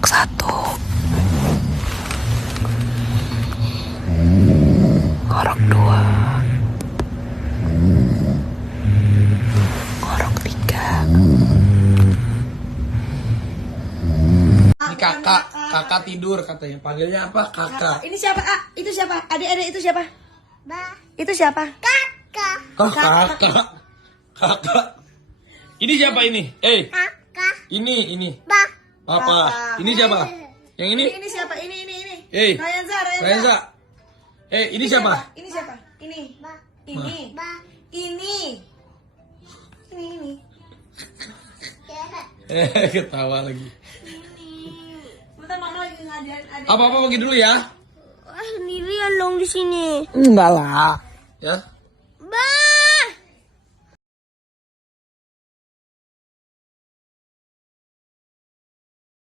Ngorok 1. Ngorok 2. Ngorok 3. Ini kakak tidur katanya. Panggilnya apa? Kakak. Ini siapa? Itu siapa? Adik-adik itu siapa? Itu siapa? Oh, kakak. Ini siapa ini? Kakak. Ini. Papa. Ini siapa? Yang ini? Ini siapa? Ini. Rayanza. Ini siapa? Ini siapa? Ini. Ketawa lagi. Bentar, mama lagi ngajarin adik. Apa pergi dulu ya? Sendirian dong di sini. Enggak lah. Ya.